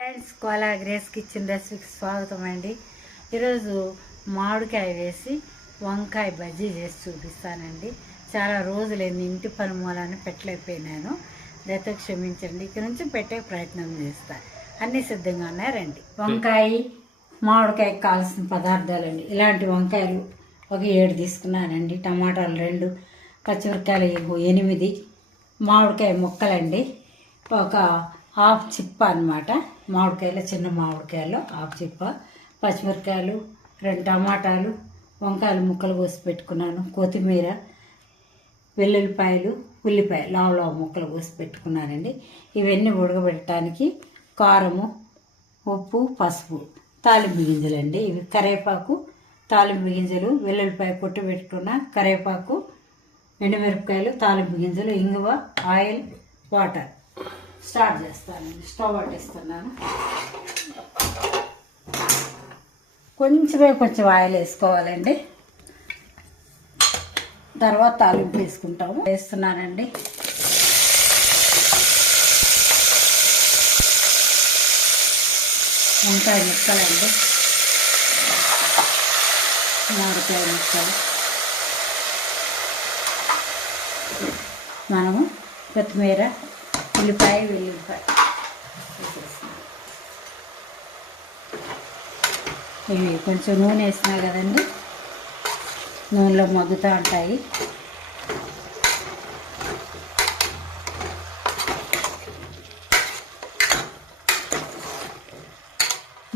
Friends Kola Grace kitchen రెసిపీకి స్వాగతం అండి. ఈరోజు మామిడికాయ వేసి వంకాయ బజ్జీ చేసి చూపిస్తానండి. చాలా రోజులైంది ఇంటి పని మూలాన్ని పెట్టలేకపోయినాను. దయతో క్షమించండి ఇక్కడ నుంచి పెట్టే ప్రయత్నం చేస్తా. అన్నీ సిద్ధంగా ఉన్నాయి? రండి. వంకాయ మామిడికాయకి కావాల్సిన పదార్థాలండి. ఇలాంటి వంకాయలు ఒక ఏడు తీసుకున్నానండి. టమాటాలు రెండు పచ్చిమిరకాయలు ఎనిమిది మామిడికాయ ముక్కలండి. ఒక హాఫ్ చిప్ప అనమాట మామిడికాయలు చిన్న మామిడికాయలు హాఫ్ చిప్ప. పచ్చిమిరపకాయలు రెండు టమాటాలు వంకాయలు ముక్కలు కోసి పెట్టుకున్నాను. కొత్తిమీర వెల్లుల్లిపాయలు ఉల్లిపాయ లావు లావు ముక్కలు కోసి పెట్టుకున్నానండి. ఇవన్నీ ఉడకబెట్టడానికి కారము ఉప్పు పసుపు తాలింపు గింజలండి. ఇవి కరివేపాకు తాలింపు గింజలు వెల్లుల్లిపాయ పొట్టు పెట్టుకున్న కరివేపాకు ఎండుమిరపకాయలు తాలింపు గింజలు ఇంగువ ఆయిల్ వాటర్. స్టార్ట్ చేస్తానండి స్టవ్ పట్టేస్తున్నాను. కొంచెమే కొంచెం ఆయిల్ వేసుకోవాలండి. తర్వాత తాలింపు వేసుకుంటాము. వేస్తున్నానండి. వంకాయ ముక్కలండి. మామిడికాయ ముక్కలు. మనము కొత్తిమీర ఉల్లిపాయ వెల్లుల్లిపాయ. ఇవి కొంచెం నూనె వేసినా కదండి. నూనెలో మగ్గుతూ ఉంటాయి.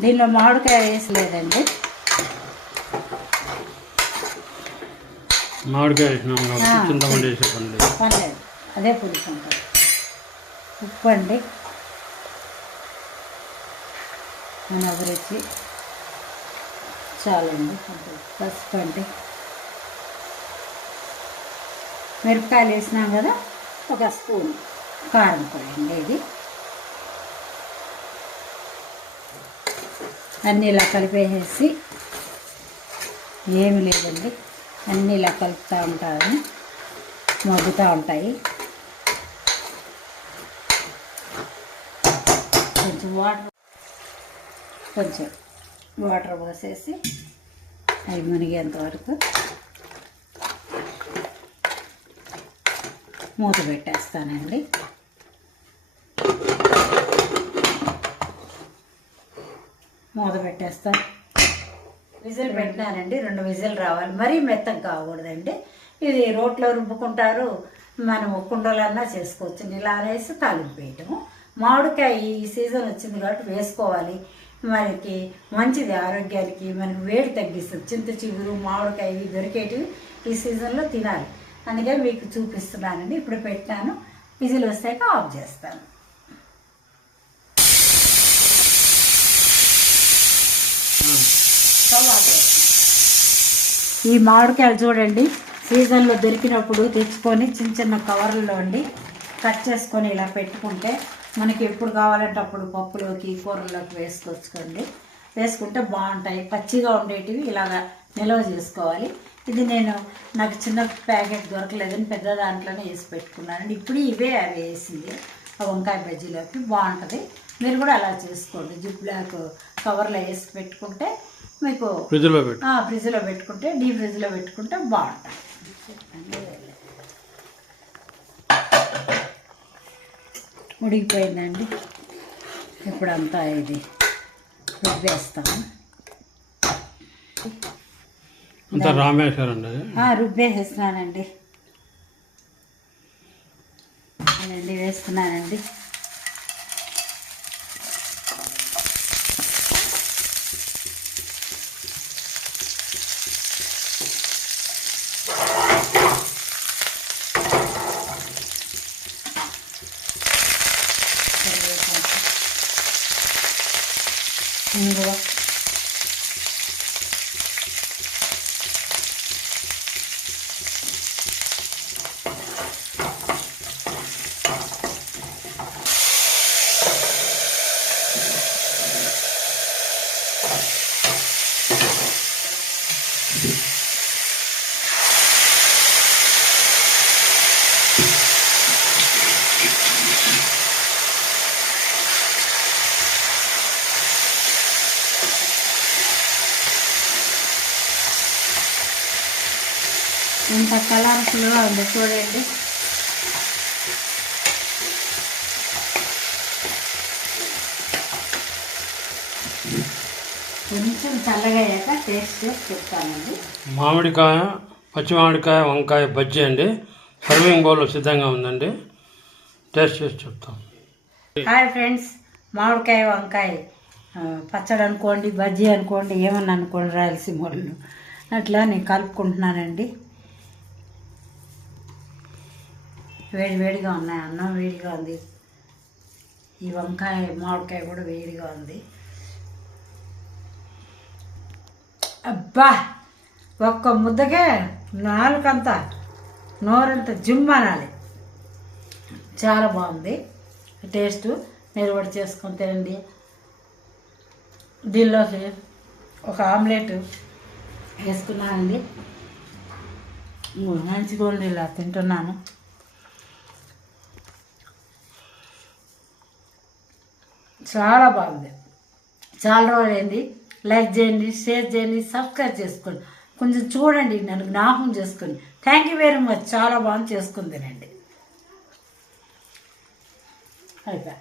దీనిలో మామిడికాయ వేసలేదండి మామిడికాయ పర్లేదు. అదే పులుసుకుంటాం ఉప్పు అండి. మన అభిరుచి చాలండి. పసుపు అండి. మిరపకాయలు వేసినాం కదా ఒక స్పూన్ కారం పొడి అండి ఇది. అన్నీ ఇలా కలిపేసేసి ఏమి లేదండి. అన్నీ ఇలా కలుపుతూ ఉంటాను మగ్గుతూ ఉంటాయి. కొంచెం వాటర్ కొంచెం వాటర్ పోసేసి అవి మునిగేంత వరకు మూత పెట్టేస్తానండి. మూత పెట్టేస్తాను విజిల్ పెట్టినానండి రెండు విజిల్ రావాలి. మరీ మెత్తం కాకూడదండి. ఇది రోట్లో రుబ్బుకుంటారు మనం కుండలన్నా చేసుకోవచ్చు ఇలా అనేసి తాలింపు వేయటము. మామిడికాయ ఈ సీజన్ వచ్చింది కాబట్టి వేసుకోవాలి. మనకి మంచిది ఆరోగ్యానికి మనకి వేడి తగ్గిస్తుంది. చింత చిగురు మామిడికాయ ఇవి దొరికేటివి ఈ సీజన్లో తినాలి. అందుకే మీకు చూపిస్తున్నానండి. ఇప్పుడు పెట్టాను. విజిల్ వస్తాక ఆఫ్ చేస్తాను. ఆఫ్ చేస్తాను. ఈ మామిడికాయలు చూడండి. సీజన్లో దొరికినప్పుడు తెచ్చుకొని చిన్న చిన్న కవర్లలో అండి కట్ చేసుకొని ఇలా పెట్టుకుంటే మనకి ఎప్పుడు కావాలంటే అప్పుడు పప్పులోకి కూరల్లోకి వేసుకోవచ్చుకోండి. వేసుకుంటే బాగుంటాయి. పచ్చిగా ఉండేటివి ఇలాగా నిల్వ చేసుకోవాలి. ఇది నేను నాకు చిన్న ప్యాకెట్ దొరకలేదని పెద్ద దాంట్లోనే వేసి పెట్టుకున్నాను. ఇప్పుడు ఇవే అవి వేసింది ఆ వంకాయ బజ్జీలోకి బాగుంటుంది. మీరు కూడా అలా చేసుకోండి. జిప్ బ్లాక్ కవర్లో వేసి పెట్టుకుంటే మీకు ఫ్రిడ్జ్లో పెట్టు ఆ, ఫ్రిడ్జ్లో పెట్టుకుంటే డీప్ ఫ్రిడ్జ్లో పెట్టుకుంటే బాగుంటుంది. ఉడికిపోయిందండి ఇప్పుడంతా ఇది రుబ్బేస్తాము. అంతా రామేశ్వరం అండి ఆ, రుబ్బేసేస్తున్నానండి. వేస్తున్నానండి. ఎంత కలర్ఫుల్గా ఉంది చూడండి. కొంచెం చల్లగా అయ్యాక టేస్ట్ చేసి చెప్తానండి. మామిడికాయ పచ్చి మామిడికాయ వంకాయ బజ్జీ అండి. సర్వింగ్ బౌల్ సిద్ధంగా ఉందండి. టేస్ట్ చేసి చెప్తాం. హాయ్ ఫ్రెండ్స్ మామిడికాయ వంకాయ పచ్చడి అనుకోండి బజ్జీ అనుకోండి ఏమన్నా అనుకోండి రాయలసీమ వాళ్ళు అట్లా నేను కలుపుకుంటున్నానండి. వేడి వేడిగా ఉన్నాయి. అన్నం వేడిగా ఉంది. ఈ వంకాయ మామిడికాయ కూడా వేడిగా ఉంది. అబ్బా! ఒక్క ముద్దకే నాలుకంతా నోరంతా జిమ్ అనాలి. చాలా బాగుంది. టేస్ట్ మీరు కూడా చేసుకొని తినండి. దీనిలోకి ఒక ఆమ్లెట్ వేసుకున్నానండి. మంచిగా ఉండి ఇలా తింటున్నాను. చాలా బాగుంది. చాలా రోజులు అయింది లైక్ చేయండి షేర్ చేయండి సబ్స్క్రైబ్ చేసుకోండి. కొంచెం చూడండి నన్ను జ్ఞాపకం చేసుకోండి. థ్యాంక్ యూ వెరీ మచ్ చాలా బాగుంది. చేసుకుందినండి అయిపోయి.